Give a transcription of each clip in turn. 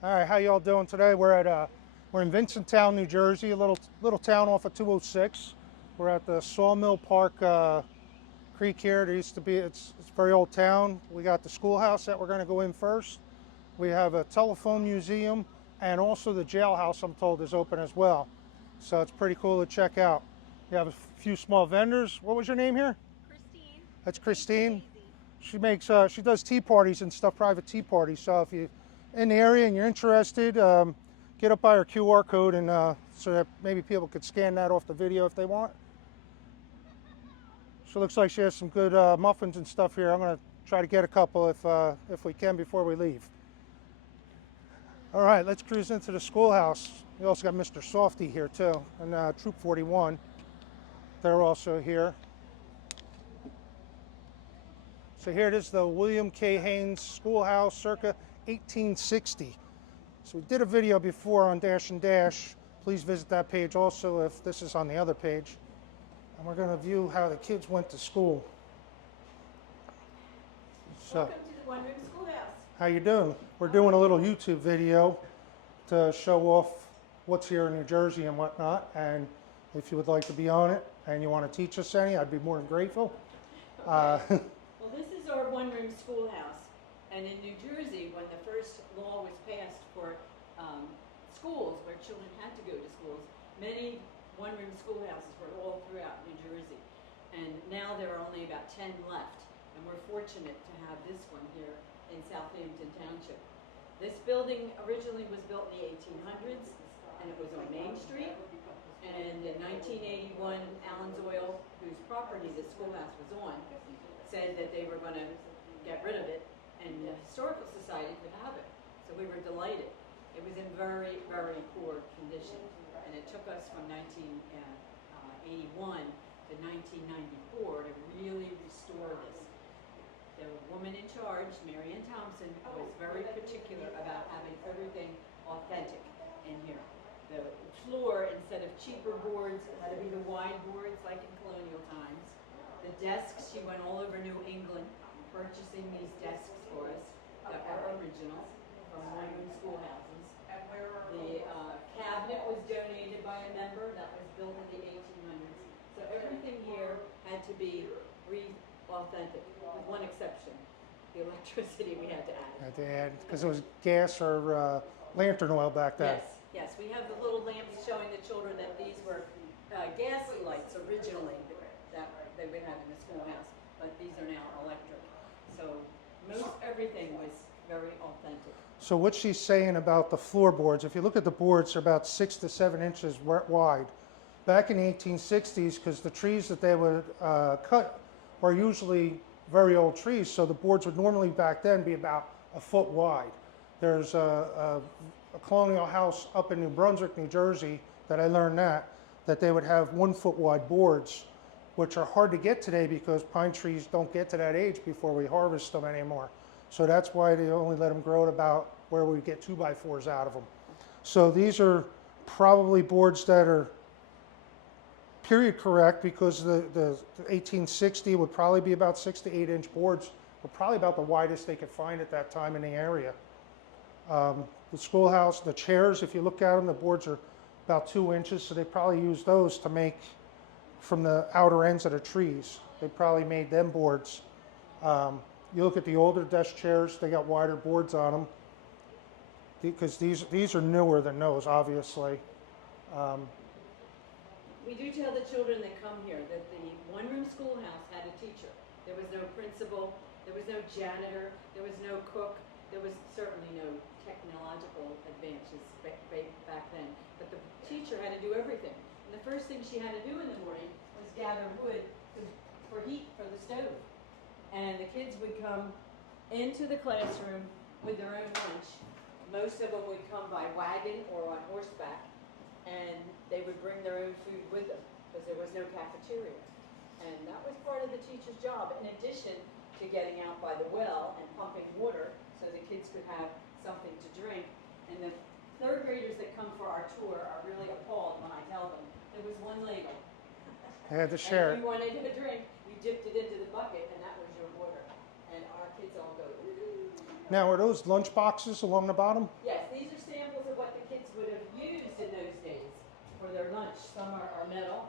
All right, how y'all doing today? We're in Vincentown, New Jersey, a little town off of 206. We're at the Sawmill Park Creek here. There used to be it's a very old town. We got the schoolhouse that we're going to go in first. We have a telephone museum and also the jailhouse, I'm told, is open as well. So it's pretty cool to check out. You have a few small vendors. What was your name here? Christine. That's Christine. Daisy. She does tea parties and stuff, private tea parties. So if you in the area and you're interested, get up by her QR code and so that maybe people could scan that off the video if they want. She looks like she has some good muffins and stuff here. I'm going to try to get a couple if we can before we leave. All right, let's cruise into the schoolhouse. We also got Mr. Softy here too, and Troop 41. They're also here. So here it is, the William K. Haynes Schoolhouse, circa 1860. So we did a video before on Dash and Dash. Please visit that page also if this is on the other page. And we're going to view how the kids went to school. So, Welcome to the one-room schoolhouse. how you doing? We're doing a little YouTube video to show off what's here in New Jersey and whatnot. And if you would like to be on it and you want to teach us any, I'd be more than grateful. Okay. Well, this is our one-room schoolhouse. And in New Jersey, when the first law was passed for schools where children had to go to schools, many one-room schoolhouses were all throughout New Jersey. And now there are only about 10 left. And we're fortunate to have this one here in Southampton Township. This building originally was built in the 1800s, and it was on Main Street. And in 1981, Allen's Oil, whose property the schoolhouse was on, said that they were going to get rid of it, and the Historical Society could have it. So we were delighted. It was in very, very poor condition, and it took us from 1981 to 1994 to really restore this. The woman in charge, Mary Ann Thompson, was very particular about having everything authentic in here. The floor, instead of cheaper boards, had to be the wide boards like in colonial times. The desks, she went all over New England purchasing these desks for us that were original from one-room schoolhouses. The cabinet was donated by a member that was built in the 1800s. So everything here had to be authentic, with one exception. The electricity we had to add. Because it was gas or lantern oil back then. Yes, yes. We have the little lamps showing the children that these were gas lights originally that they would have in the schoolhouse, but these are now electric. So most everything was very authentic. So what she's saying about the floorboards, if you look at the boards, they're about 6 to 7 inches wide. Back in the 1860s, because the trees that they would cut were usually very old trees, so the boards would normally back then be about a foot wide. There's a colonial house up in New Brunswick, New Jersey, that I learned that they would have 1 foot wide boards, which are hard to get today because pine trees don't get to that age before we harvest them anymore. So that's why they only let them grow at about where we get 2x4s out of them. So these are probably boards that are period correct, because the 1860 would probably be about 6 to 8 inch boards, were probably about the widest they could find at that time in the area. The schoolhouse, the chairs, if you look at them, the boards are about 2 inches, so they probably used those to make from the outer ends of the trees. They probably made them boards. You look at the older desk chairs, they got wider boards on them, because these are newer than those, obviously. We do tell the children that come here that the one-room schoolhouse had a teacher. There was no principal, there was no janitor, there was no cook, there was certainly no technological advances back then. But the teacher had to do everything. And the first thing she had to do in the morning was gather wood for heat for the stove. And the kids would come into the classroom with their own lunch. Most of them would come by wagon or on horseback, and they would bring their own food with them because there was no cafeteria. And that was part of the teacher's job, in addition to getting out by the well and pumping water so the kids could have something to drink. And the third graders that come for our tour are really appalled when I tell them there was one ladle. I had to share And if it. you wanted a drink, you dipped it into the bucket, and that was your water. And our kids all go, ooh. Now, are those lunch boxes along the bottom? Yes, these are samples of what the kids would have used in those days for their lunch. Some are metal,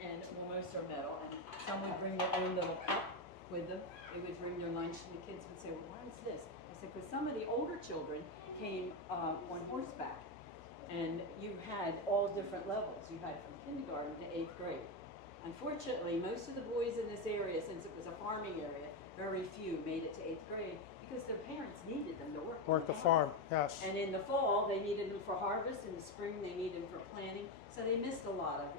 and well, most are metal, and some would bring their own little cup with them. They would bring their lunch, and the kids would say, well, why is this? I said, because some of the older children came on horseback, and you had all different levels. You had from kindergarten to 8th grade. Unfortunately, most of the boys in this area, since it was a farming area, very few made it to 8th grade because their parents needed them to work. Work the farm, yes. And in the fall, they needed them for harvest. In the spring, they needed them for planting. So they missed a lot of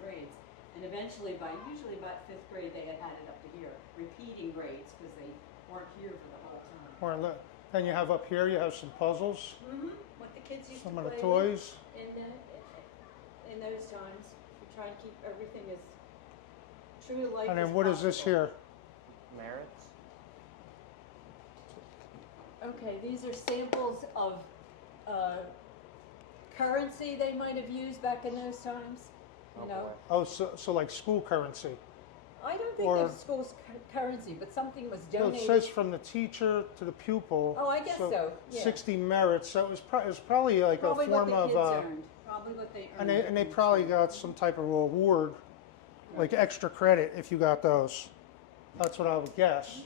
grades. And eventually, usually about 5th grade, they had it up to here, repeating grades because they weren't here for the whole time. Then you have up here, you have some puzzles, What the kids used some to of play the toys. in those times. We try and keep everything as true to life And as then what is this possible. here? Merits? Okay, these are samples of currency they might have used back in those times. You know, Oh, so like school currency. I don't think Or- there's school's currency, but something was No, it donated. says from the teacher to the pupil. Oh, I guess so, yeah. 60 merits. So it was probably like Probably a what form the of, kids earned. Probably what they earned. and they probably got some type of reward, like extra credit if you got those. That's what I would guess.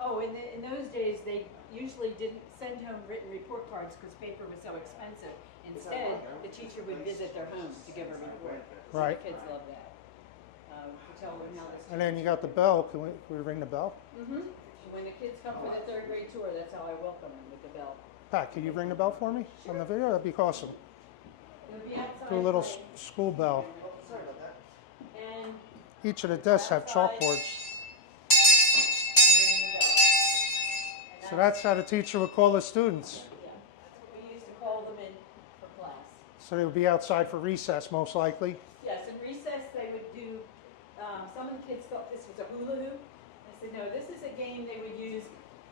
Oh, in those days, they usually didn't send home written report cards because paper was so expensive. Instead, the teacher would visit their homes to give a report. So Right. the kids loved that. To tell them how this. And then you got the bell. Can we ring the bell? When the kids come for the 3rd grade tour, that's how I welcome them, with the bell. Pat, can you ring the bell for me on the video? That'd be awesome. It'll be outside. Do a little playing. school bell. And Each of the desks have chalkboards. ring the bell. So that's how the teacher would call the students. Yeah, that's what we used to call them in for class. So they would be outside for recess, most likely. Yes, in recess they would do, some of the kids thought this was a hula hoop. I said, no, this is a game they would use.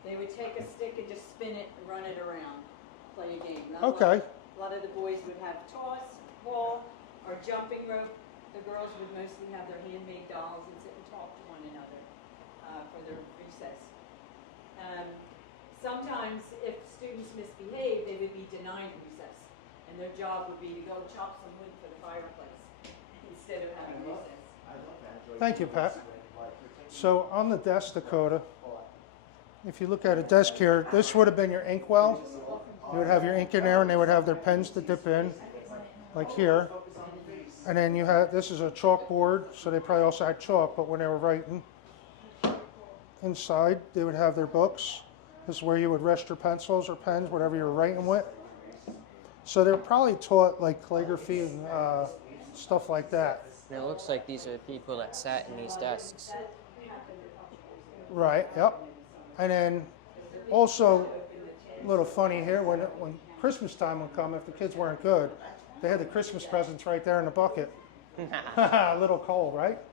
They would take a stick and just spin it and run it around, play a game. Not Okay. A lot of the boys would have toss, ball, or jumping rope. The girls would mostly have their handmade dolls and sit and talk to one another for their recess. Sometimes, if students misbehaved, they would be denied recess, and their job would be to go chop some wood for the fireplace instead of having recess. Thank you, Pat. So on the desk, Dakota, if you look at a desk here, this would have been your ink well. You would have your ink in there, and they would have their pens to dip in, like here. And then you have, this is a chalkboard, so they probably also had chalk, but when they were writing inside, they would have their books. This is where you would rest your pencils or pens, whatever you were writing with. So they were probably taught like calligraphy and stuff like that. And it looks like these are the people that sat in these desks. Right, yep. And then also, a little funny here, when Christmas time would come, if the kids weren't good, they had the Christmas presents right there in the bucket. A little cold, right?